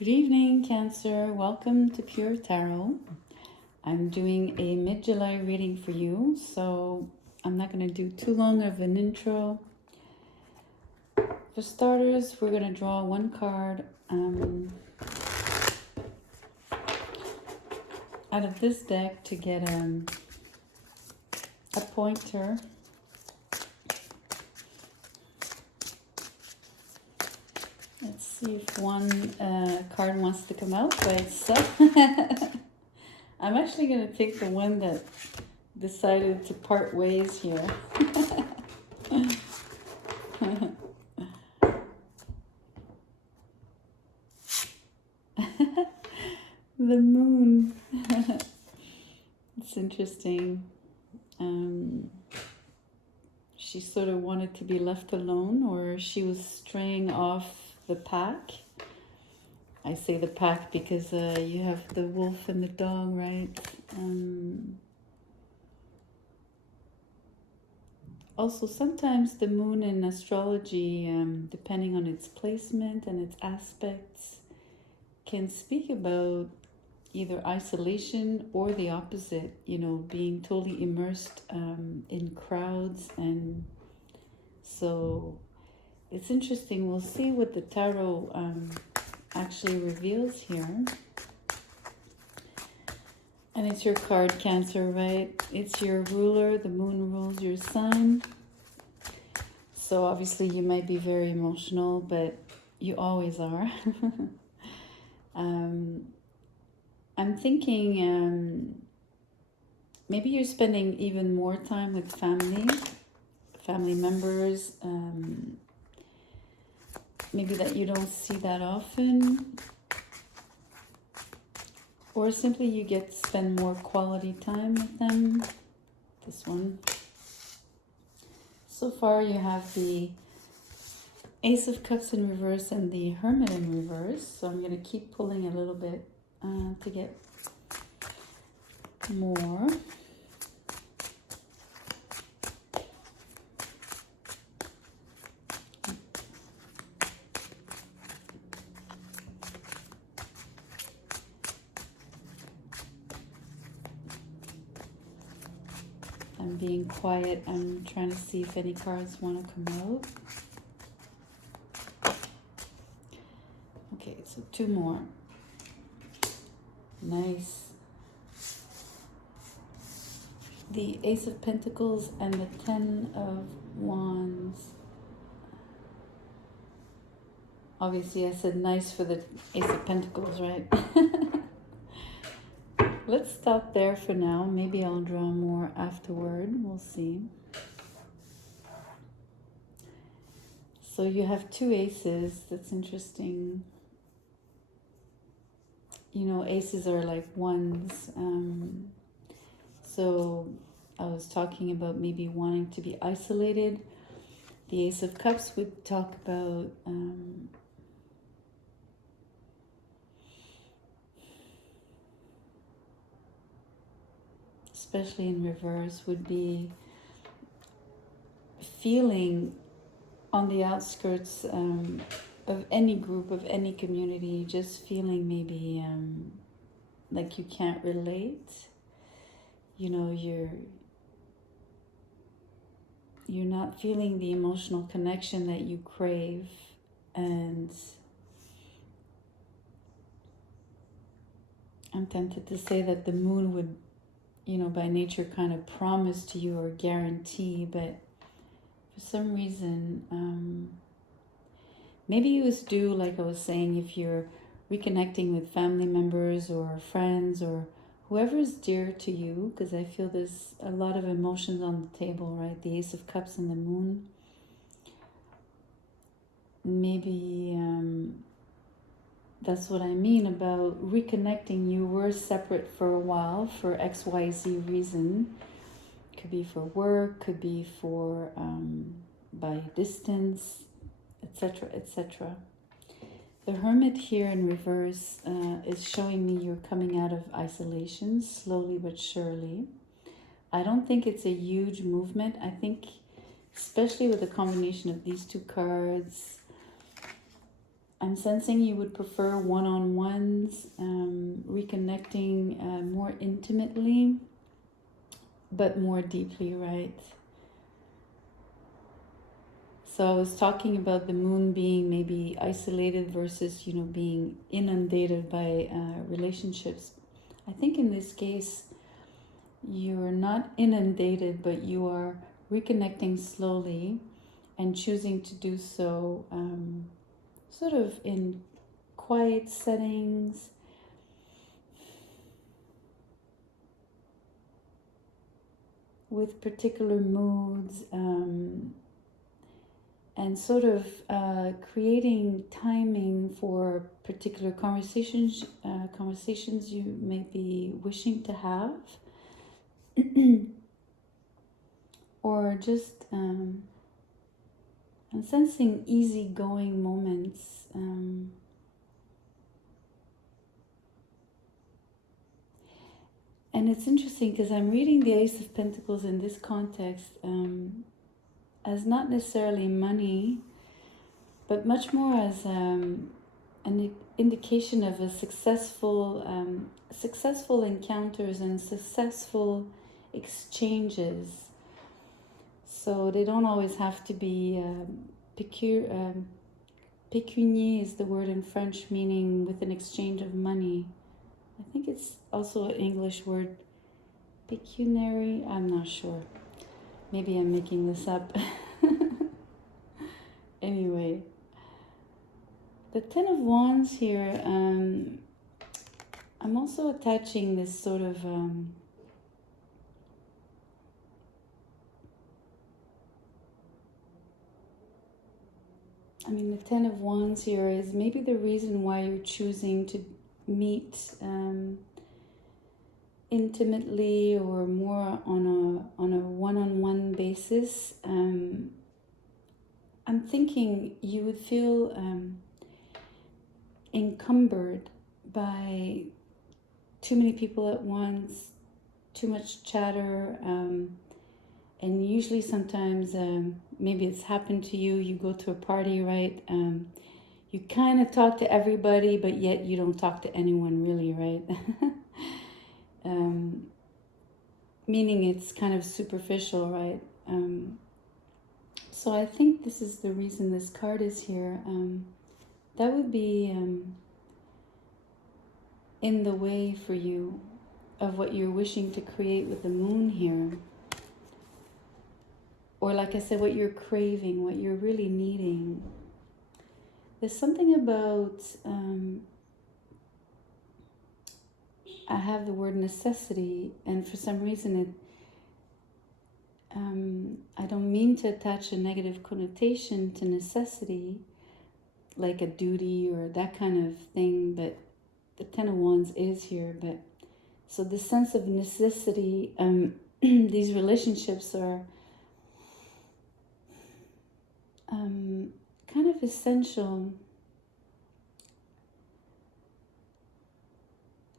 Good evening, Cancer. Welcome to Pure Tarot. I'm doing a mid-July reading for you, so I'm not going to do too long of an intro. For starters, we're going to draw one card out of this deck to get a pointer. Let's see if one card wants to come out by itself. I'm actually going to take the one that decided to part ways here. The moon. It's interesting. She sort of wanted to be left alone, or she was straying off the pack. I say the pack because you have the wolf and the dog, right? Also, sometimes the moon in astrology, depending on its placement and its aspects, can speak about either isolation or the opposite, being totally immersed in crowds. And so it's interesting. We'll see what the tarot actually reveals here. And it's your card, Cancer, right? It's your ruler. The moon rules your sign. So obviously you might be very emotional, but you always are. I'm thinking maybe you're spending even more time with family members. Maybe that you don't see that often. Or simply you get to spend more quality time with them. This one. So far you have the Ace of Cups in reverse and the Hermit in reverse. So I'm going to keep pulling a little bit to get more. I'm being quiet. I'm trying to see if any cards want to come out. Okay, so two more. Nice. The Ace of Pentacles and the Ten of Wands. Obviously, I said nice for the Ace of Pentacles, right? Let's stop there for now. Maybe I'll draw more afterward. We'll see. So you have two aces. That's interesting. Aces are like ones. So I was talking about maybe wanting to be isolated. The Ace of Cups would talk about especially in reverse, would be feeling on the outskirts of any group, of any community, just feeling maybe like you can't relate. You're not feeling the emotional connection that you crave. And I'm tempted to say that the moon would, by nature kind of promise to you or guarantee, but for some reason, maybe it was due, like I was saying, if you're reconnecting with family members or friends or whoever is dear to you, because I feel there's a lot of emotions on the table, right? The Ace of Cups and the moon. Maybe that's what I mean about reconnecting. You were separate for a while for XYZ reason. Could be for work, could be for by distance, etc., etc. The Hermit here in reverse is showing me you're coming out of isolation slowly but surely. I don't think it's a huge movement. I think, especially with the combination of these two cards, I'm sensing you would prefer one-on-ones, reconnecting more intimately, but more deeply, right? So I was talking about the moon being maybe isolated versus, being inundated by relationships. I think in this case, you're not inundated, but you are reconnecting slowly and choosing to do so sort of in quiet settings, with particular moods, and sort of creating timing for particular conversations you may be wishing to have, or just I'm sensing easygoing moments. And it's interesting because I'm reading the Ace of Pentacles in this context as not necessarily money, but much more as an indication of a successful encounters and successful exchanges. So they don't always have to be pécunier is the word in French, meaning with an exchange of money. I think it's also an English word, pecuniary. I'm not sure. Maybe I'm making this up. Anyway, the Ten of Wands here, I'm also attaching this sort of the Ten of Wands here is maybe the reason why you're choosing to meet intimately or more on a one-on-one basis. I'm thinking you would feel encumbered by too many people at once, too much chatter, and usually sometimes maybe it's happened to you. You go to a party, right? You kind of talk to everybody, but yet you don't talk to anyone really, right? Meaning it's kind of superficial, right? So I think this is the reason this card is here. That would be in the way for you of what you're wishing to create with the moon here. Or like I said, what you're craving, what you're really needing. There's something about, I have the word necessity, and for some reason I don't mean to attach a negative connotation to necessity, like a duty or that kind of thing, but the Ten of Wands is here. But so the sense of necessity, these relationships are kind of essential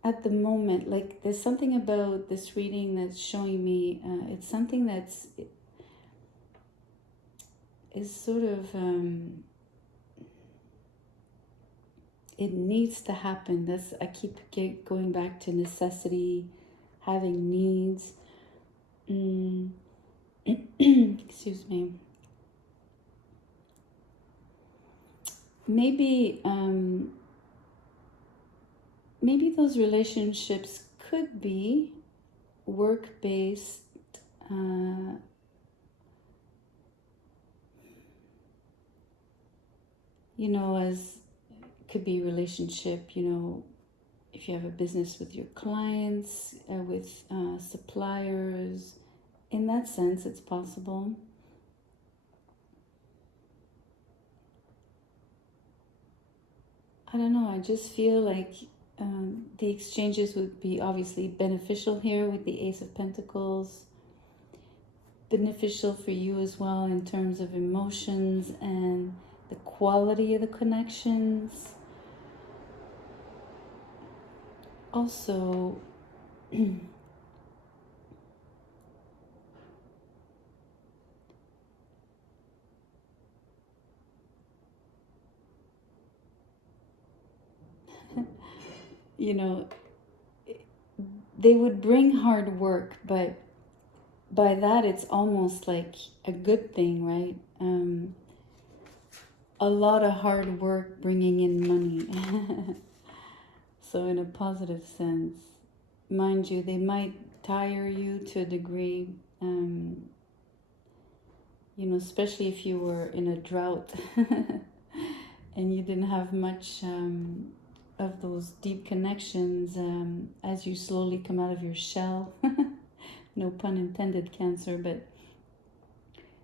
at the moment. Like there's something about this reading that's showing me it's something that's is sort of it needs to happen. That's I keep going back to necessity, having needs. Excuse me. Maybe maybe those relationships could be work-based, as could be relationship, if you have a business with your clients, with suppliers. In that sense, it's possible. I don't know, I just feel like the exchanges would be obviously beneficial here with the Ace of Pentacles. Beneficial for you as well in terms of emotions and the quality of the connections. Also, you know, they would bring hard work, but by that it's almost like a good thing, right? A lot of hard work bringing in money. So in a positive sense, mind you, they might tire you to a degree, you know, especially if you were in a drought and you didn't have much of those deep connections as you slowly come out of your shell. No pun intended, Cancer, but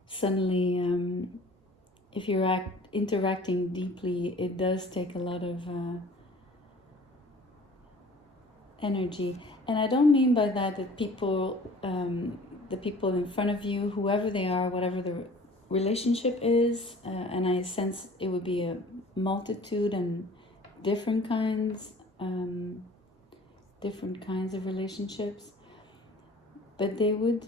suddenly, if you're interacting deeply, it does take a lot of energy. And I don't mean by that people, the people in front of you, whoever they are, whatever the relationship is, and I sense it would be a multitude and different kinds of relationships, but they would,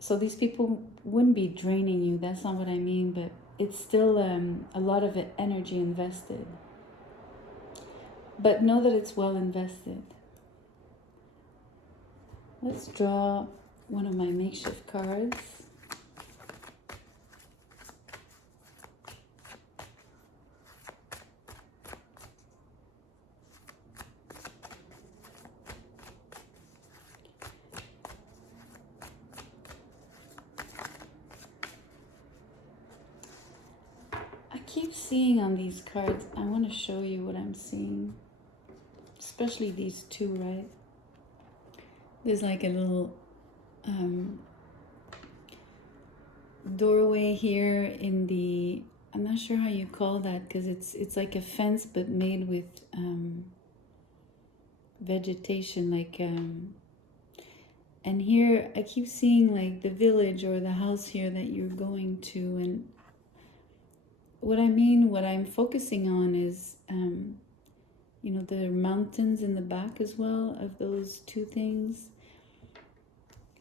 so these people wouldn't be draining you, that's not what I mean, but it's still a lot of energy invested. But know that it's well invested. Let's draw one of my makeshift cards. I keep seeing on these cards, I want to show you what I'm seeing. Especially these two, right? There's like a little doorway here in the, I'm not sure how you call that, because it's like a fence but made with vegetation, like and here I keep seeing like the village or the house here that you're going to, and what I'm focusing on is you know, the mountains in the back as well of those two things.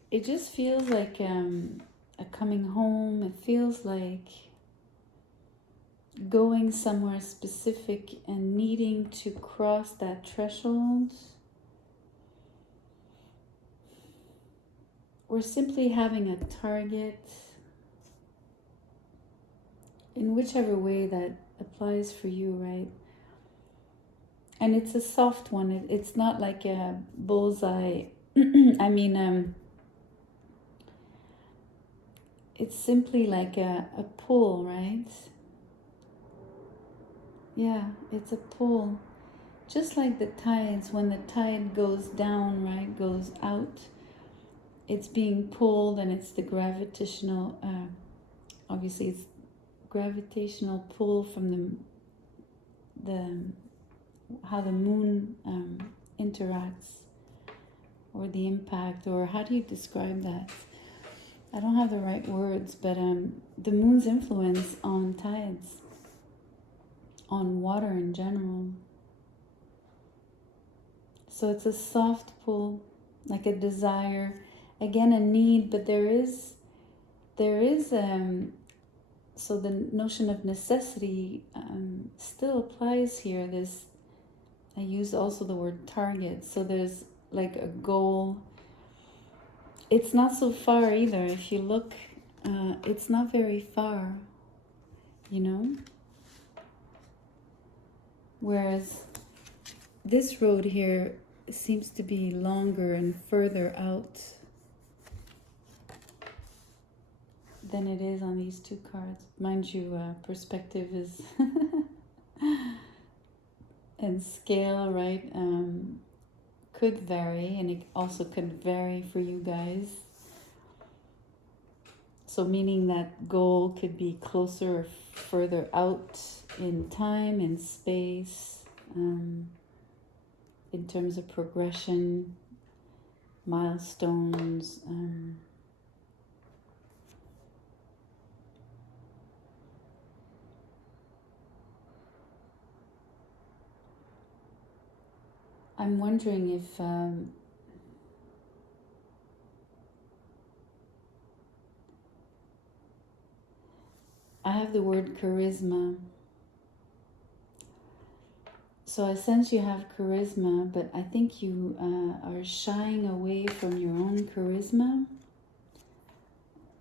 It just feels like a coming home. It feels like going somewhere specific and needing to cross that threshold, or simply having a target in whichever way that applies for you, right? And it's a soft one. It's not like a bullseye. I mean, it's simply like a pull, right? Yeah, it's a pull. Just like the tides, when the tide goes down, right, goes out, it's being pulled, and it's the gravitational, obviously it's gravitational pull from the how the moon interacts, or the impact, or how do you describe that? I don't have the right words, but the moon's influence on tides, on water in general. So it's a soft pull, like a desire, again a need, but there is so the notion of necessity still applies here. I use also the word target, so there's like a goal. It's not so far either. If you look, it's not very far, you know? Whereas this road here seems to be longer and further out than it is on these two cards. Mind you, perspective is and scale, right? Could vary, and it also could vary for you guys. So meaning that goal could be closer or further out in time and space, in terms of progression, milestones. I'm wondering if I have the word charisma. So I sense you have charisma, but I think you are shying away from your own charisma.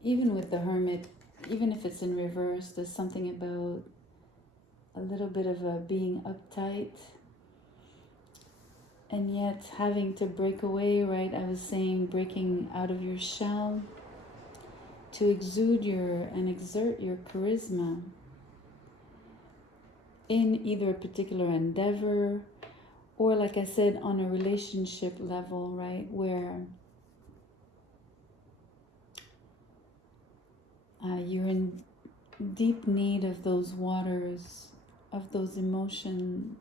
Even with the Hermit, even if it's in reverse, there's something about a little bit of a being uptight and yet having to break away, right? I was saying breaking out of your shell to exude and exert your charisma in either a particular endeavor or, like I said, on a relationship level, right? Where you're in deep need of those waters, of those emotions.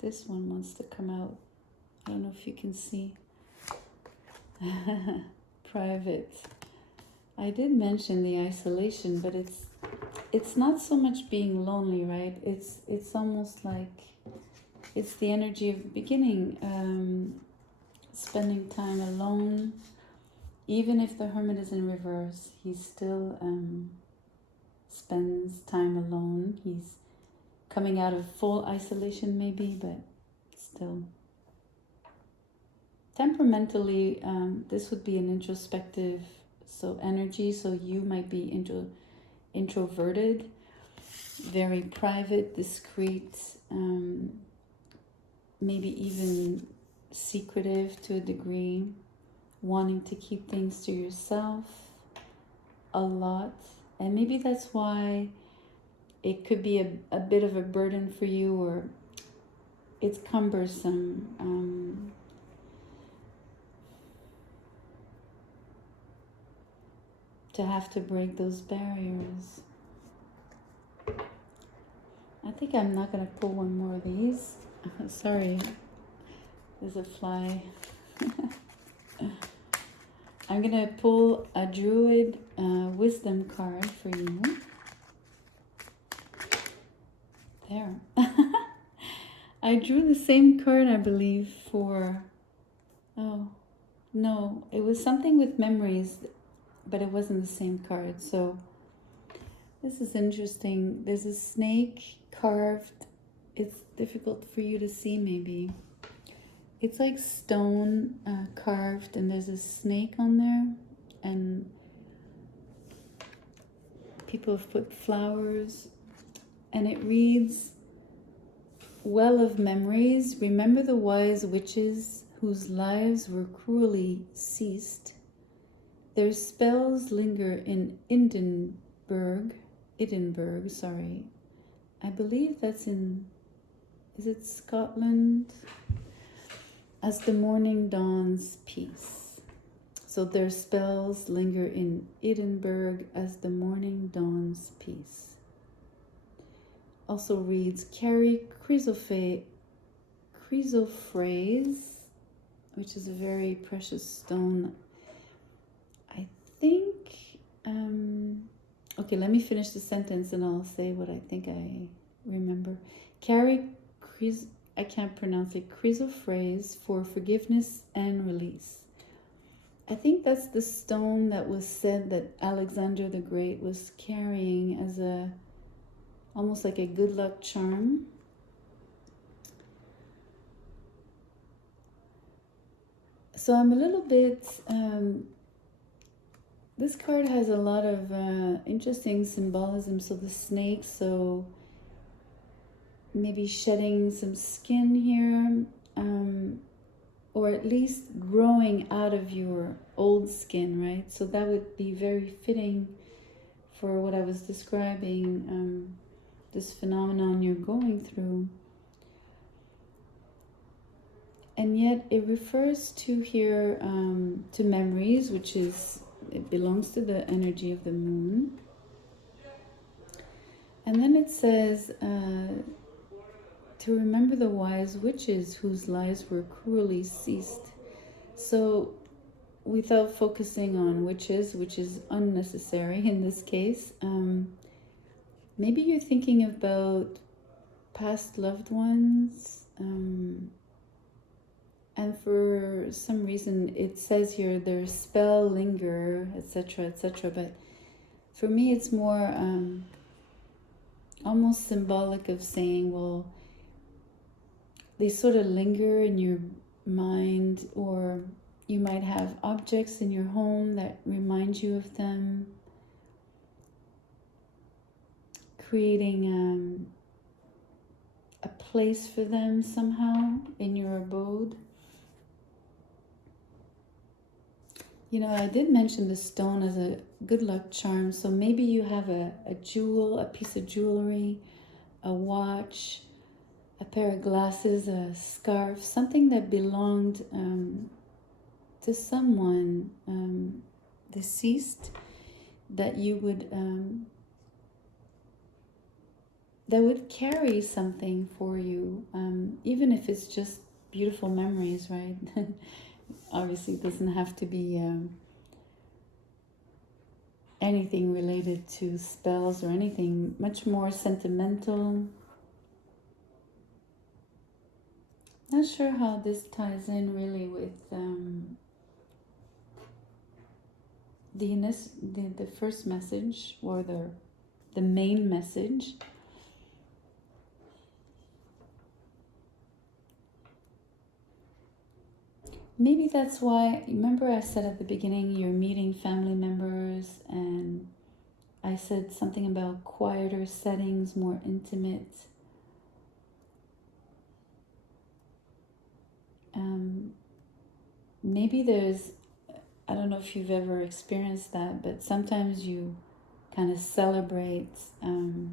This one wants to come out. I don't know if you can see. Private. I did mention the isolation, but it's not so much being lonely, right? It's almost like it's the energy of the beginning, spending time alone. Even if the Hermit is in reverse, he still spends time alone. He's coming out of full isolation maybe, but still. Temperamentally, this would be an introspective energy, so you might be introverted, very private, discreet, maybe even secretive to a degree, wanting to keep things to yourself a lot. And maybe that's why it could be a bit of a burden for you, or it's cumbersome. To have to break those barriers. I think I'm not going to pull one more of these. Sorry, there's a fly. I'm going to pull a Druid wisdom card for you. There. I drew the same card, I believe, for... Oh, no, it was something with memories, but it wasn't the same card. So this is interesting. There's a snake carved. It's difficult for you to see maybe. It's like stone carved, and there's a snake on there, and people have put flowers, and it reads, "Well of memories, remember the wise witches whose lives were cruelly ceased. Their spells linger in Edinburgh, sorry. I believe that's in, is it Scotland? As the morning dawns, peace." So their spells linger in Edinburgh as the morning dawns, peace. Also reads, "Carry chrysoprase, which is a very precious stone." I think, okay, let me finish the sentence and I'll say what I think I remember. "Carry I can't pronounce it, chrysoprase for forgiveness and release." I think that's the stone that was said that Alexander the Great was carrying as almost like a good luck charm. So I'm a little bit, this card has a lot of interesting symbolism. So the snake, so maybe shedding some skin here, or at least growing out of your old skin, right? So that would be very fitting for what I was describing, this phenomenon you're going through. And yet it refers to here to memories, which is, it belongs to the energy of the moon. And then it says to remember the wise witches whose lives were cruelly ceased. So without focusing on witches, which is unnecessary in this case, maybe you're thinking about past loved ones, And for some reason, it says here their spell linger, etc., etc. But for me, it's more almost symbolic of saying, well, they sort of linger in your mind, or you might have objects in your home that remind you of them, creating a place for them somehow in your abode. You know, I did mention the stone as a good luck charm, so maybe you have a jewel, a piece of jewelry, a watch, a pair of glasses, a scarf, something that belonged to someone deceased, that you would that would carry something for you, even if it's just beautiful memories, right? Obviously, it doesn't have to be anything related to spells or anything, much more sentimental. Not sure how this ties in really with the first message, or the main message. Maybe that's why, remember I said at the beginning, you're meeting family members, and I said something about quieter settings, more intimate. Maybe there's, I don't know if you've ever experienced that, but sometimes you kind of celebrate, you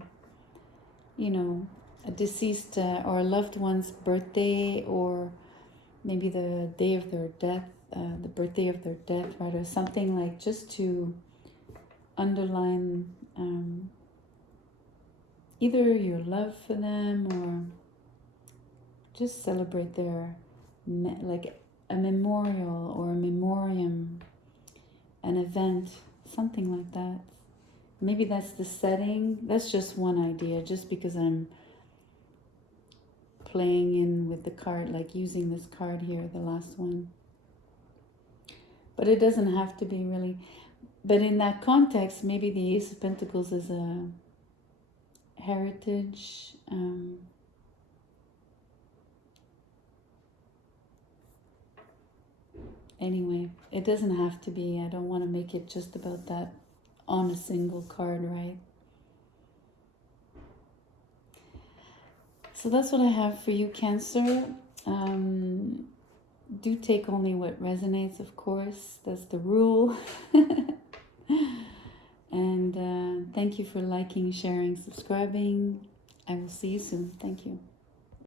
know, a deceased or a loved one's birthday, or maybe the day of their death, the birthday of their death, right? Or something, like just to underline either your love for them, or just celebrate their, like a memorial or a memoriam, an event, something like that. Maybe that's the setting. That's just one idea, just because I'm playing in with the card, like using this card here, the last one. But it doesn't have to be really. But in that context, maybe the Ace of Pentacles is a heritage. Anyway, it doesn't have to be. I don't want to make it just about that on a single card, right? So that's what I have for you, Cancer. Do take only what resonates, of course. That's the rule. And thank you for liking, sharing, subscribing. I will see you soon. Thank you.